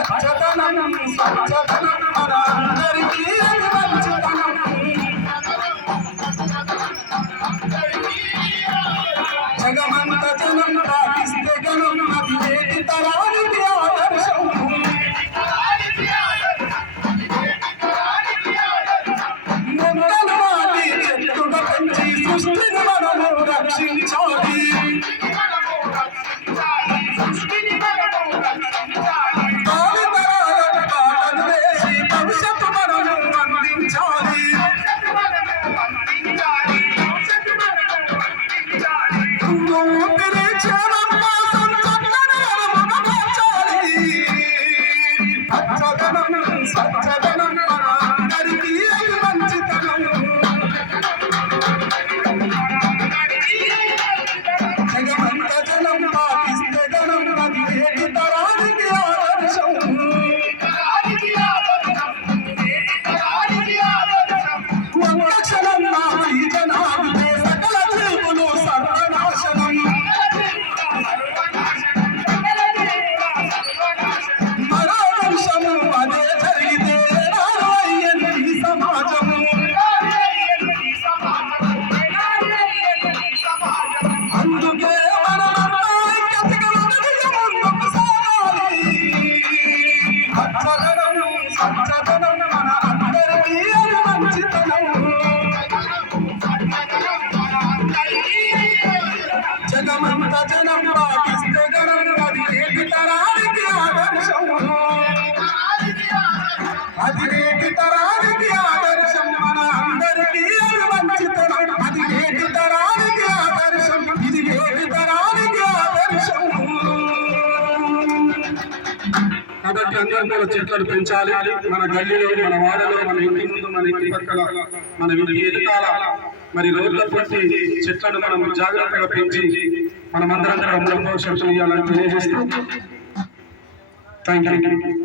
స్వచ్ఛతనం స్వచ్ఛతనం మనందరికీ మంచితనం జగమంత జనం ప్రాపిస్తే గణం అది నేటి తరానికి? సచ్చదనం సచ్చదనం మన అందరికీ మంచితనం జగమంత జనం పాటిస్తే జనం అది నేటి తరానికి ఆదర్శం వంద క్షణం అది మంచితనం. జగమంత జనం పాటిస్తే గణం అది నేటి తరానికి ఆదర్శం అది నేటి తరానికి ఆదర్శం మన అందరికీ అది కాబట్టి అందరం కూడా చెట్లను పెంచాలి. మన గల్లీలో మన వాడలో మన ఇంటి ముందు మన ఇంటి పక్కల మన ఇంటి ఎదుటాల మరి రోడ్ల పట్టి చెట్లను మనం జాగ్రత్తగా పెంచి మనమందరం కూడా మూల భవిష్యత్తు ఇవ్వాలని థ్యాంక్ యూ